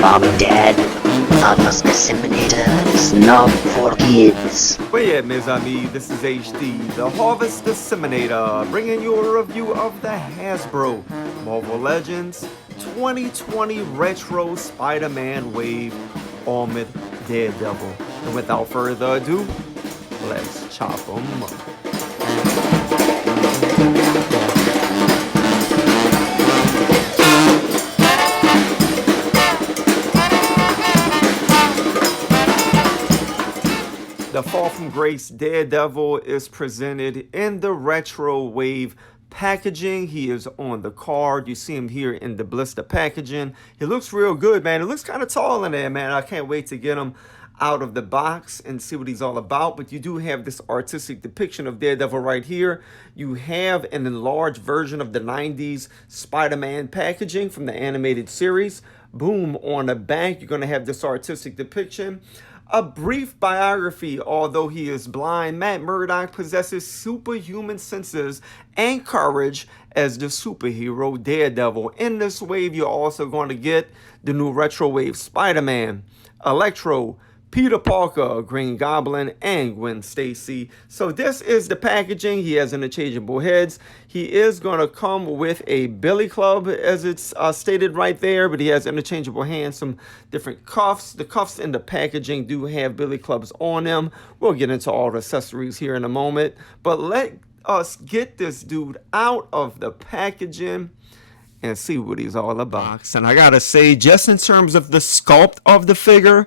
Mom and Dad, Father's Disseminator is not for kids. Well, yeah, mes amis, this is HD, the Harvest Disseminator, bringing you a review of the Hasbro Marvel Legends 2020 Retro Spider-Man Wave Armored Daredevil. And without further ado, let's chop 'em up. The Fall from Grace Daredevil is presented in the Retro Wave packaging. He is on the card. You see him here in the blister packaging. He looks real good, man. It looks kind of tall in there, man. I can't wait to get him out of the box and see what he's all about. But you do have this artistic depiction of Daredevil right here. You have an enlarged version of the 90s Spider-Man packaging from the animated series. Boom, on the back, you're going to have this artistic depiction. A brief biography. Although he is blind, Matt Murdock possesses superhuman senses and courage as the superhero Daredevil. In this wave, you're also going to get the new Retro Wave Spider-Man, Electro, Peter Parker, Green Goblin, and Gwen Stacy. So this is the packaging. He has interchangeable heads. He is going to come with a billy club, as it's stated right there, but he has interchangeable hands, some different cuffs. The cuffs in the packaging do have billy clubs on them. We'll get into all the accessories here in a moment, but let us get this dude out of the packaging and see what he's all about. And I gotta say, just in terms of the sculpt of the figure,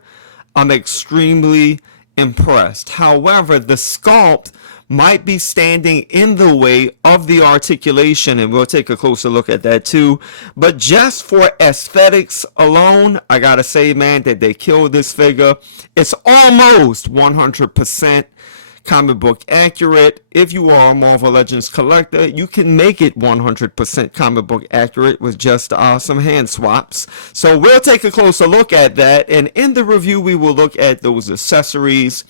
I'm extremely impressed. However, the sculpt might be standing in the way of the articulation, and we'll take a closer look at that too. But just for aesthetics alone, I gotta say, man, that they killed this figure. It's almost 100% comic book accurate. If you are a Marvel Legends collector, you can make it 100% comic book accurate with just some hand swaps. So we'll take a closer look at that, and in the review we will look at those accessories,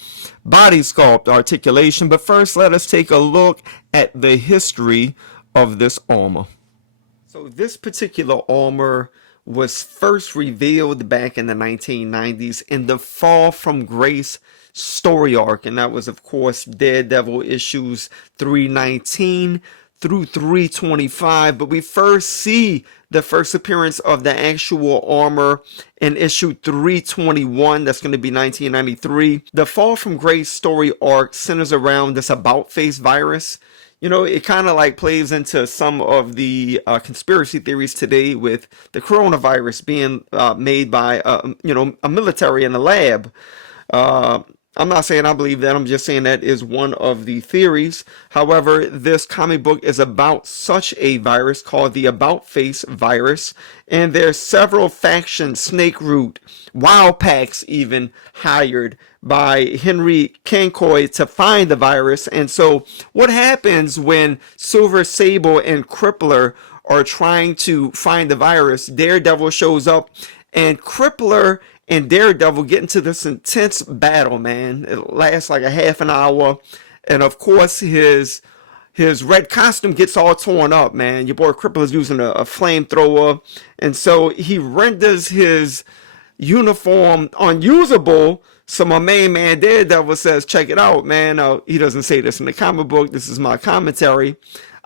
body sculpt, articulation. But first, let us take a look at the history of this armor. So this particular armor was first revealed back in the 1990s in the Fall from Grace story arc, and that was, of course, Daredevil issues 319 through 325. But we first see the first appearance of the actual armor in issue 321. That's going to be 1993. The Fall from Grace story arc centers around this about face virus. You know, it kind of like plays into some of the conspiracy theories today with the coronavirus being made by, a military in a lab. I'm not saying I believe that. I'm just saying that is one of the theories. However, this comic book is about such a virus called the About Face virus. And there's several factions, Snake Root, Wild Packs even, hired by Henry Kankoy to find the virus. And so what happens when Silver Sable and Crippler are trying to find the virus? Daredevil shows up, and Crippler and Daredevil get into this intense battle, man. It lasts like a half an hour. And of course, his red costume gets all torn up, man. Your boy Crippler's using a flamethrower. And so he renders his uniform unusable. So my main man Daredevil says, check it out, man. He doesn't say this in the comic book. This is my commentary.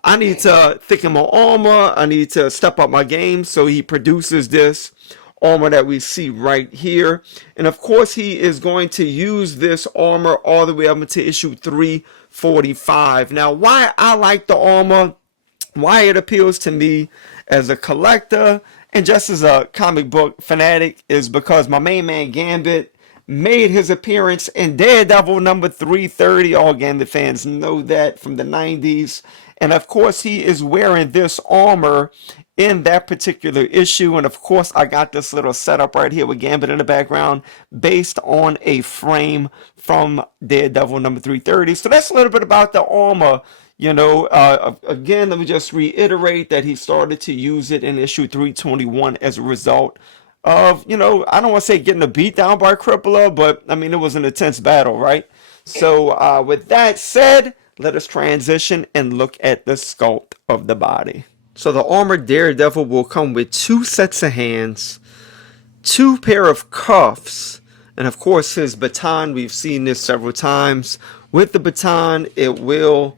I need to thicken my armor. I need to step up my game. So he produces this armor that we see right here, and of course he is going to use this armor all the way up into issue 345. Now, why I like the armor, why it appeals to me as a collector and just as a comic book fanatic, is because my main man Gambit made his appearance in Daredevil number 330. All Gambit fans know that from the 90s. And of course he is wearing this armor in that particular issue. And of course I got this little setup right here with Gambit in the background based on a frame from Daredevil number 330. So that's a little bit about the armor. You know, again, let me just reiterate that he started to use it in issue 321 as a result of, I don't want to say getting a beat down by Crippler, but I mean, it was an intense battle, right? So with that said, let us transition and look at the sculpt of the body. So the armored Daredevil will come with 2 sets of hands, 2 pair of cuffs, and of course his baton. We've seen this several times. With the baton, it will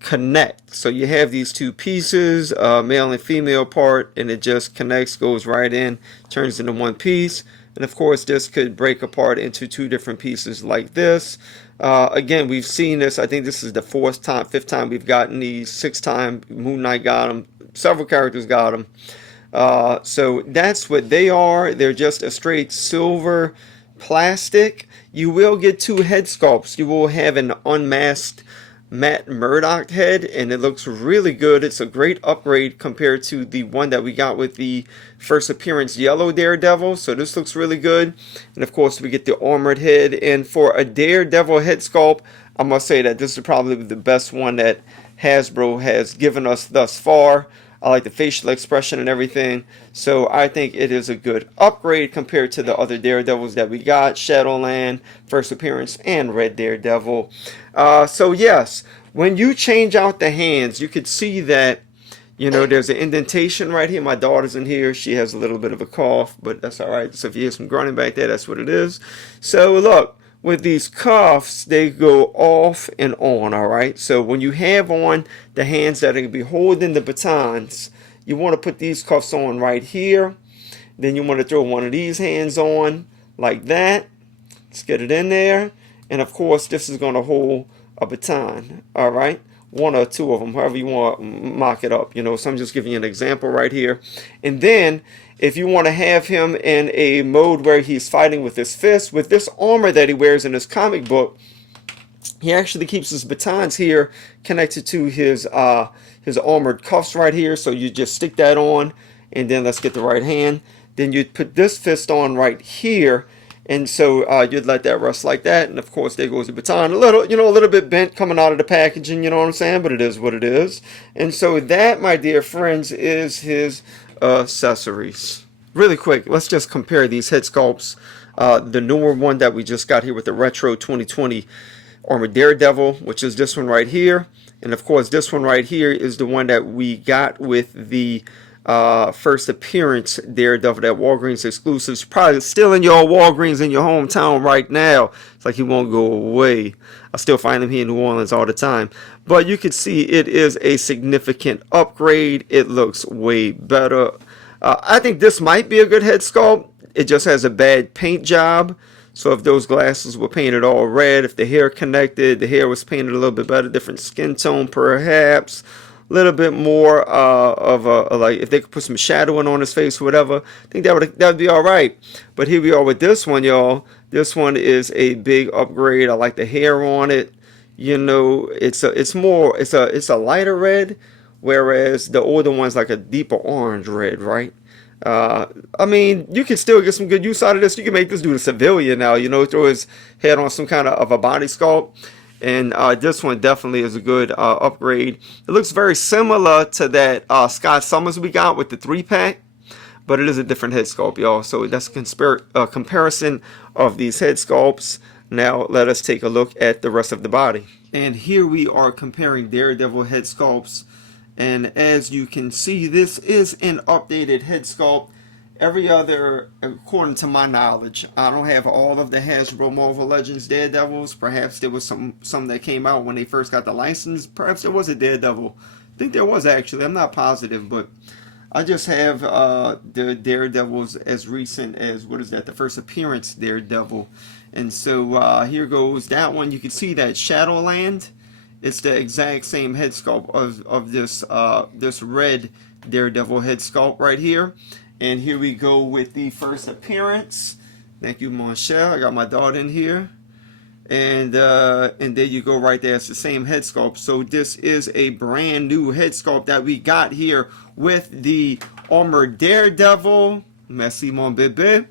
connect. So you have these 2 pieces, male and female part, and it just connects, goes right in, turns into 1 piece. And of course this could break apart into 2 different pieces like this. Again, we've seen this. I think this is the 5th time we've gotten these. 6th time Moon Knight got them. Several characters got them. So that's what they are. They're just a straight silver plastic. You will get 2 head sculpts. You will have an unmasked Matt Murdock head, and it looks really good. It's a great upgrade compared to the one that we got with the first appearance yellow Daredevil. So this looks really good. And of course we get the armored head. And for a Daredevil head sculpt, I must say that this is probably the best one that Hasbro has given us thus far. I like the facial expression and everything. So I think it is a good upgrade compared to the other Daredevils that we got. Shadowland, first appearance, and Red Daredevil. So yes, when you change out the hands, you could see that, you know, there's an indentation right here. My daughter's in here. She has a little bit of a cough, but that's all right. So if you hear some grunting back there, that's what it is. So look, with these cuffs, they go off and on, all right? So when you have on the hands that are going to be holding the batons, you want to put these cuffs on right here. Then you want to throw one of these hands on like that. Let's get it in there. And of course, this is going to hold a baton, all right? 1 or 2 of them, however you want to mock it up, you know. So I'm just giving you an example right here. And then if you want to have him in a mode where he's fighting with his fist, with this armor that he wears in his comic book, he actually keeps his batons here connected to his armored cuffs right here. So you just stick that on, and then let's get the right hand. Then you'd put this fist on right here, and so you'd let that rest like that. And of course, there goes the baton. A little bit bent coming out of the packaging, you know what I'm saying? But it is what it is. And so that, my dear friends, is his accessories. Really quick, let's just compare these head sculpts. The newer one that we just got here with the Retro 2020 Armored Daredevil, which is this one right here. And of course, this one right here is the one that we got with the first appearance Daredevil, that Walgreens exclusives. Probably still in your Walgreens in your hometown right now. It's like he won't go away. I still find him here in New Orleans all the time. But you can see it is a significant upgrade. It looks way better. I think this might be a good head sculpt. It just has a bad paint job. So if those glasses were painted all red, if the hair connected, the hair was painted a little bit better, different skin tone perhaps, a little bit more of a, like if they could put some shadowing on his face or whatever, I think that would be all right. But here we are with this one, y'all. This one is a big upgrade. I like the hair on it. You know, it's a lighter red, whereas the older one's like a deeper orange red, right? I mean, you can still get some good use out of this. You can make this dude a civilian now, you know, throw his head on some kind of a body sculpt. And this one definitely is a good upgrade. It looks very similar to that Scott Summers we got with the 3-pack, but it is a different head sculpt, y'all. So that's a comparison of these head sculpts. Now let us take a look at the rest of the body. And here we are comparing Daredevil head sculpts. And as you can see, this is an updated head sculpt. Every other, according to my knowledge, I don't have all of the Hasbro Marvel Legends Daredevils. Perhaps there was some that came out when they first got the license. Perhaps there was a Daredevil. I think there was actually. I'm not positive, but I just have the Daredevils as recent as, what is that, the first appearance Daredevil. And so here goes that one. You can see that Shadowland. It's the exact same head sculpt of this red Daredevil head sculpt right here. And here we go with the first appearance. Thank you, Monchelle. I got my daughter in here. And there you go right there. It's the same head sculpt. So this is a brand new head sculpt that we got here with the Armored Daredevil. Merci, mon bébé.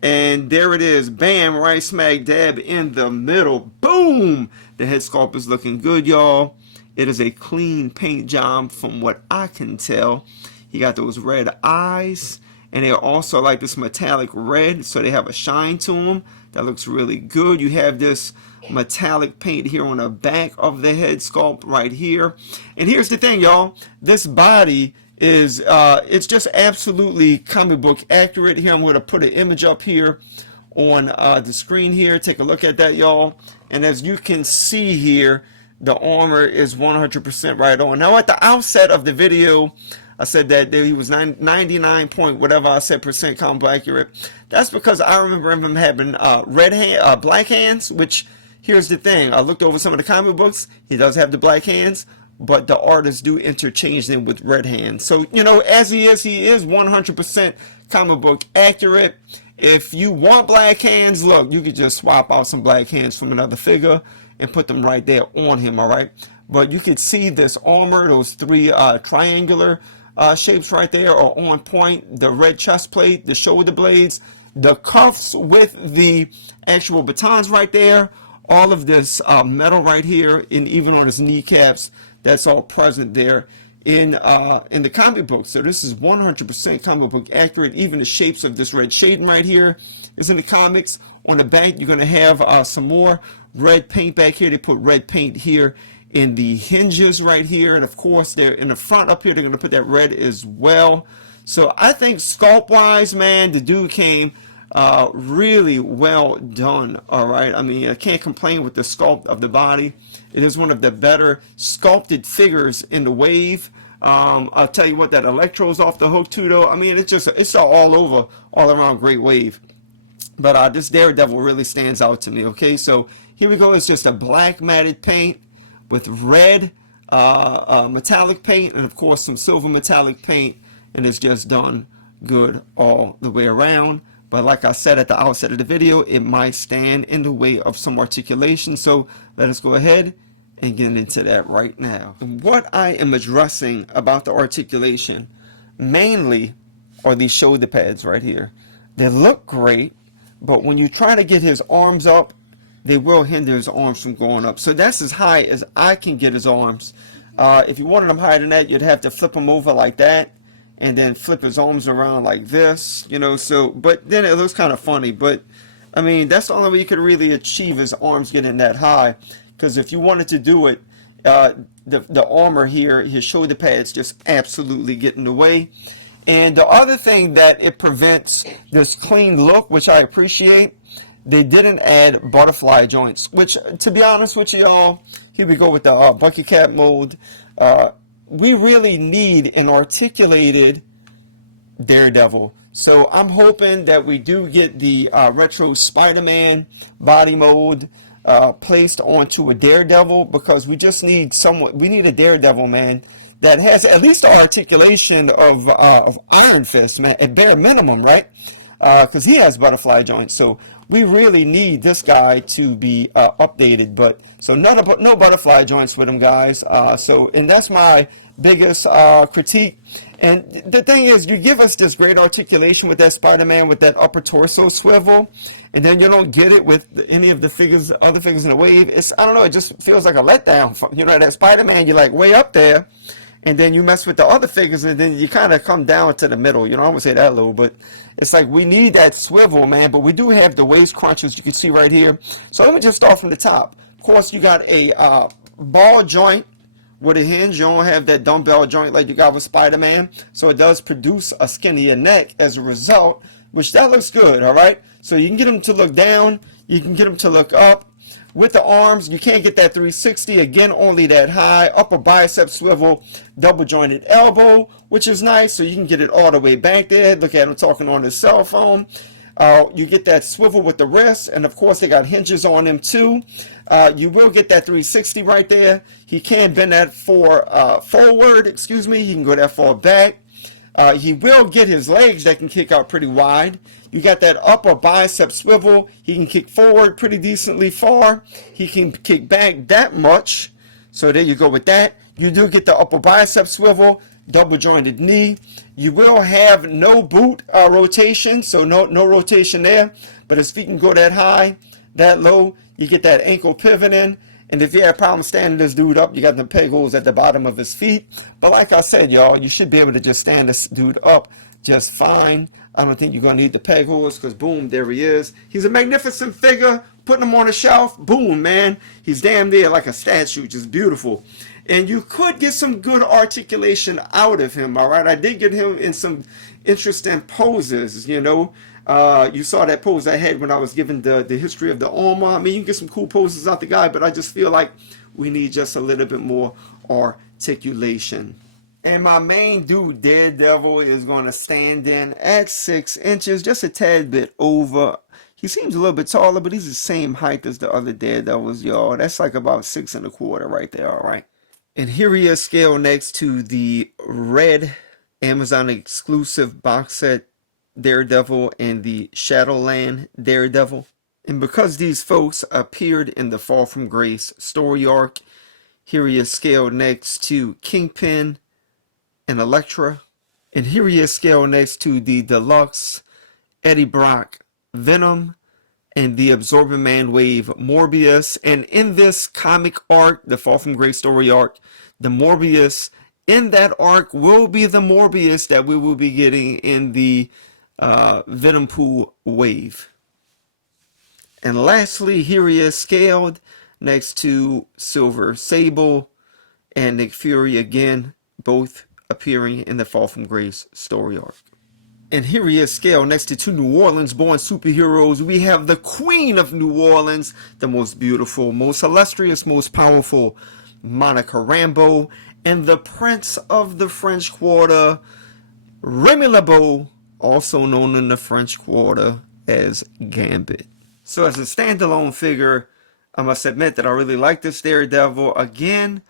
And there it is. Bam, right smack dab in the middle. Boom! The head sculpt is looking good, y'all. It is a clean paint job from what I can tell. He got those red eyes, and they're also like this metallic red, so they have a shine to them. That looks really good. You have this metallic paint here on the back of the head sculpt right here. And here's the thing, y'all. This body is it's just absolutely comic book accurate. Here I'm going to put an image up here on the screen here. Take a look at that, y'all. And as you can see here, the armor is 100% right on. Now at the outset of the video, I said that he was 99 point whatever I said percent comic book accurate. That's because I remember him having black hands, which here's the thing. I looked over some of the comic books. He does have the black hands, but the artists do interchange them with red hands. So, you know, as he is 100% comic book accurate. If you want black hands, look, you could just swap out some black hands from another figure and put them right there on him, all right? But you could see this armor, those three triangular shapes right there are on point. The red chest plate, the shoulder blades, the cuffs with the actual batons right there, all of this metal right here, and even on his kneecaps, that's all present there in the comic book. So this is 100% comic book accurate. Even the shapes of this red shading right here is in the comics. On the back, you're going to have some more red paint back here. They put red paint here in the hinges right here, and of course they're in the front up here. They're going to put that red as well. So I think sculpt wise, man, the dude came really well done. All right, I mean, I can't complain with the sculpt of the body. It is one of the better sculpted figures in the wave. I'll tell you what, that electro's off the hook too, though. I mean, it's all around great wave. But this Daredevil really stands out to me. Okay, so here we go. It's just a black matted paint with red metallic paint, and of course some silver metallic paint, and it's just done good all the way around. But like I said at the outset of the video, it might stand in the way of some articulation. So let us go ahead and get into that right now. What I am addressing about the articulation mainly are these shoulder pads right here. They look great, but when you try to get his arms up, they will hinder his arms from going up. So that's as high as I can get his arms. If you wanted them higher than that, you'd have to flip them over like that and then flip his arms around like this, you know. So, but then it looks kind of funny. But I mean, that's the only way you could really achieve his arms getting that high. Because if you wanted to do it, the armor here, his shoulder pads just absolutely get in the way. And the other thing that it prevents this clean look, which I appreciate, they didn't add butterfly joints, which, to be honest with you all, here we go with the bucket cap mold. We really need an articulated Daredevil. So I'm hoping that we do get the retro Spiderman body mold placed onto a Daredevil, because we just need we need a Daredevil, man, that has at least the articulation of Iron Fist, man, at bare minimum, right? Because he has butterfly joints. So we really need this guy to be updated. But so no butterfly joints with him, guys. And that's my biggest critique. And the thing is, you give us this great articulation with that Spider-Man with that upper torso swivel, and then you don't get it with any of the figures, other figures in the wave. I don't know, it just feels like a letdown. You know, that Spider-Man, you're like way up there, and then you mess with the other figures, and then you kind of come down to the middle. You know, I won't say that low, but it's like we need that swivel, man. But we do have the waist crunches you can see right here. So let me just start from the top. Of course, you got a ball joint with a hinge. You don't have that dumbbell joint like you got with Spider-Man. So it does produce a skinnier neck as a result, which that looks good, all right? So you can get them to look down. You can get them to look up. With the arms, you can't get that 360. Again, only that high. Upper bicep swivel, double jointed elbow, which is nice. So you can get it all the way back there. Look at him talking on his cell phone. You get that swivel with the wrist, and of course they got hinges on them too. You will get that 360 right there. He can bend that forward, he can go that far back. He will get his legs that can kick out pretty wide. You got that upper bicep swivel. He can kick forward pretty decently far. He can kick back that much. So there you go with that. You do get the upper bicep swivel, double jointed knee. You will have no boot rotation, so no rotation there. But his feet can go that high, that low. You get that ankle pivoting. And if you have problems standing this dude up, you got the peg holes at the bottom of his feet. But like I said, y'all, you should be able to just stand this dude up just fine. I don't think you're going to need the peg holes, because boom, there he is. He's a magnificent figure, putting him on a shelf, boom, man, he's damn near like a statue, just beautiful. And you could get some good articulation out of him, all right? I did get him in some interesting poses, you know. You saw that pose I had when I was giving the history of the armor. I mean, you can get some cool poses out the guy, but I just feel like we need just a little bit more articulation. And my main dude, Daredevil, is going to stand in at 6 inches, just a tad bit over. He seems a little bit taller, but he's the same height as the other Daredevils, y'all. That's like about 6 1/4 right there, all right? And here he is scaled next to the red Amazon exclusive box set Daredevil and the Shadowland Daredevil. And because these folks appeared in the Fall from Grace story arc, here he is scaled next to Kingpin and Elektra. And here he is scaled next to the deluxe Eddie Brock Venom and the Absorbing Man Wave Morbius. And in this comic arc, the Fall from Grace story arc, the Morbius in that arc will be the Morbius that we will be getting in the Venom Pool Wave. And lastly, here he is scaled next to Silver Sable and Nick Fury again, both appearing in the Fall from Grace story arc. And here he is scaled next to 2 New Orleans born superheroes. We have the Queen of New Orleans, the most beautiful, most illustrious, most powerful Monica Rambeau, and the Prince of the French Quarter, Remy LeBeau, also known in the French Quarter as Gambit. So as a standalone figure, I must admit that I really like this Daredevil. Again,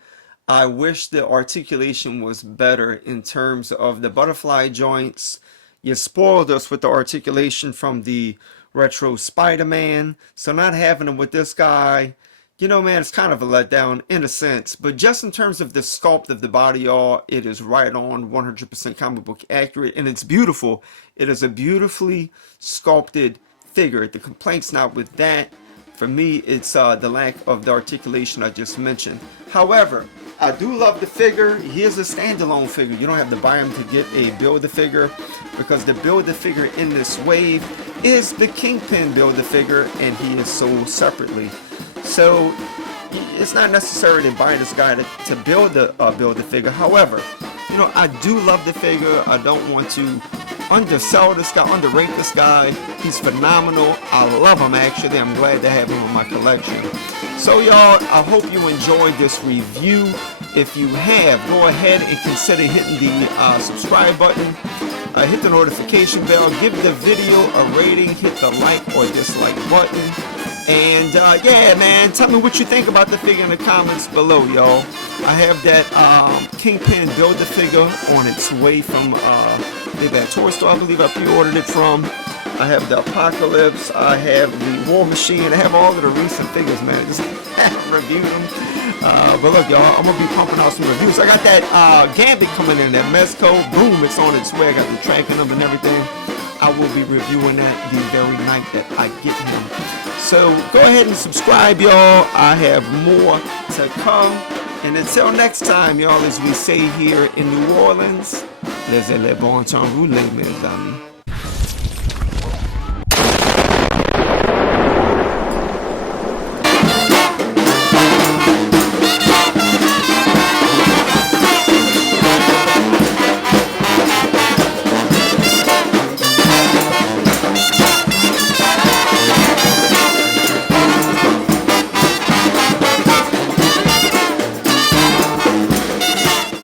I wish the articulation was better in terms of the butterfly joints. You spoiled us with the articulation from the retro Spiderman, so not having him with this guy, you know, man, it's kind of a letdown in a sense. But just in terms of the sculpt of the body, y'all, it is right on, 100% comic book accurate, and it's beautiful. It is a beautifully sculpted figure. The complaint's not with that. For me, it's the lack of the articulation I just mentioned. However, I do love the figure. He is a standalone figure. You don't have to buy him to get a Build-A-Figure, because the Build-A-Figure in this wave is the Kingpin Build-A-Figure, and he is sold separately. So it's not necessary to buy this guy to build the figure. However, you know, I do love the figure. I don't want to undersell this guy, underrate this guy. He's phenomenal. I love him, actually. I'm glad to have him in my collection. So y'all, I hope you enjoyed this review. If you have, go ahead and consider hitting the subscribe button. Hit the notification bell. Give the video a rating. Hit the like or dislike button. And yeah, man, tell me what you think about the figure in the comments below, y'all. I have that Kingpin Build-A-Figure on its way from the toy store, I believe I pre-ordered it from. I have the Apocalypse. I have the War Machine. I have all of the recent figures, man. Just review them. But look, y'all, I'm going to be pumping out some reviews. I got that Gambit coming in, that Mezco. Boom, it's on its way. I got the tracking number and everything. I will be reviewing that the very night that I get him. So go ahead and subscribe, y'all. I have more to come. And until next time, y'all, as we say here in New Orleans, laissez les bon temps rouler, mes amis.